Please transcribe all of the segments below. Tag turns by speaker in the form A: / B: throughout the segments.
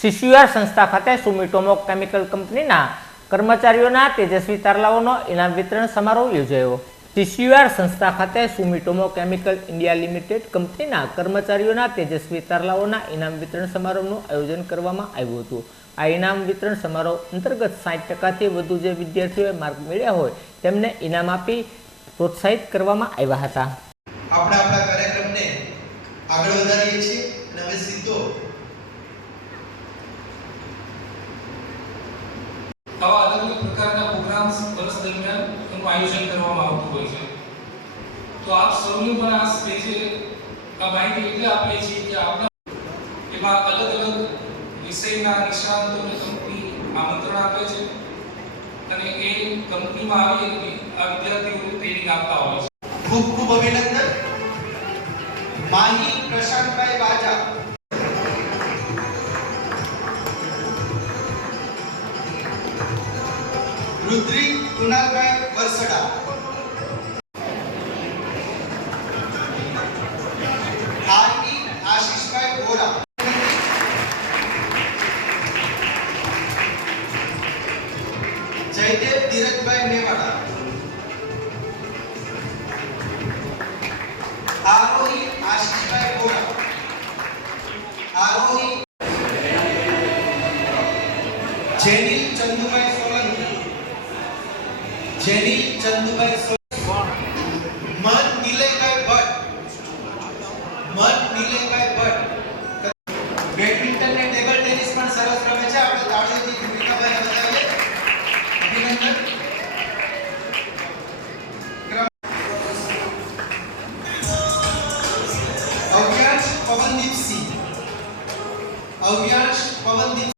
A: સીસીઆર સંસ્થા ખાતે સુમિટોમો કેમિકલ કંપનીના કર્મચારીઓના તેજસ્વી તારલાઓનો ઇનામ વિતરણ સમારોહ યોજાયો. સીસીઆર સંસ્થા ખાતે સુમિટોમો કેમિકલ ઇન્ડિયા લિમિટેડ કંપનીના કર્મચારીઓના તેજસ્વી તારલાઓના ઇનામ વિતરણ સમારોહનું આયોજન કરવામાં આવ્યું હતું. આ ઇનામ વિતરણ સમારોહ અંતર્ગત સાઠ ટકાથી વધુ જે વિદ્યાર્થીઓએ માર્ક મેળવ્યા હોય તેમને ઇનામ આપી પ્રોત્સાહિત કરવામાં આવ્યા હતા.
B: આપણે આપણા કાર્યક્રમને આગળ વધારીએ છીએ અને હવે સીધો આવા અલગ અલગ પ્રકારના પ્રોગ્રામ્સ વર્ષ દરમિયાન એનું આયોજન કરવામાં આવતું હોય છે. તો આપ સૌને પણ આ સ્ટેજે આ માહિતી એટલે આપીએ છીએ કે આપણા એમાં અલગ અલગ વિષયના નિષ્ણાંતોને કંપની આમંત્રણ આપે છે અને એ કંપનીમાં આવી આ વિદ્યાર્થીઓને ટ્રેનિંગ આપતા હોય છે.
C: ખૂબ ખૂબ અભિનંદન. માહી પ્રશાંતભાઈ બાજા. रुद्री कुणालभाई वरसडा। आरपी आशीषभाई बोरा जयदेव धीरजभाई मेवाड़ा। आरोही आशीषभाई बोरा आरोही जैनिल चंदूभाई જેનિલ ચંદુભાઈ મન નીલેકાય ભટ્ટ મન નીલેકાય ભટ્ટ બેડમિન્ટન ને ટેબલ ટેનિસ પણ સરસ રમે છે. આપણે તાળીઓથી ભૂમિકાભાઈને બતાવીએ. અભિનંદન. અવ્યાંશ પવનદીપસિંહ. અવ્યાશ પવનદીપ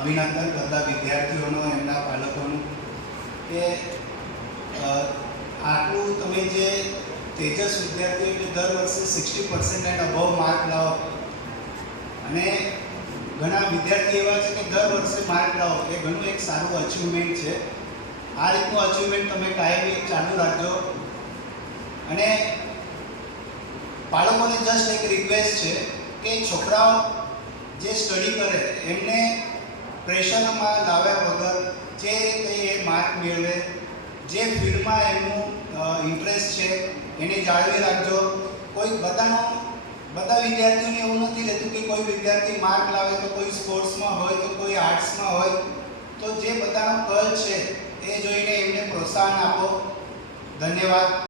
C: અભિનંદન કરતા વિદ્યાર્થીઓનો, એમના પાલકોનું કે આટલું તમે જે તેજસ વિદ્યાર્થીઓ એટલે દર વર્ષે sixty percent and above mark લાવો. અને ઘણા વિદ્યાર્થી એવા છે કે દર વર્ષે માર્ક લાવો. એ ઘણું એક સારું અચીવમેન્ટ છે. આ રીતનું અચીવમેન્ટ તમે કાયમી ચાલુ રાખજો. અને બાળકોને જસ્ટ એક રિક્વેસ્ટ છે કે છોકરાઓ જે સ્ટડી કરે, એમને પ્રેશરમાં લાવ્યા વગર જે રીતે એ માર્ક મેળવે, જે ફિલ્ડમાં એમનું ઇન્ટરેસ્ટ છે, એને જાળવી રાખજો. કોઈ બધાનો, બધા વિદ્યાર્થીઓને એવું નથી રહેતું કે કોઈ વિદ્યાર્થી માર્ક લાવે તો કોઈ સ્પોર્ટ્સમાં હોય, તો કોઈ આર્ટ્સમાં હોય. તો જે બધાનો કલ છે, એ જોઈને એમને પ્રોત્સાહન આપો. ધન્યવાદ.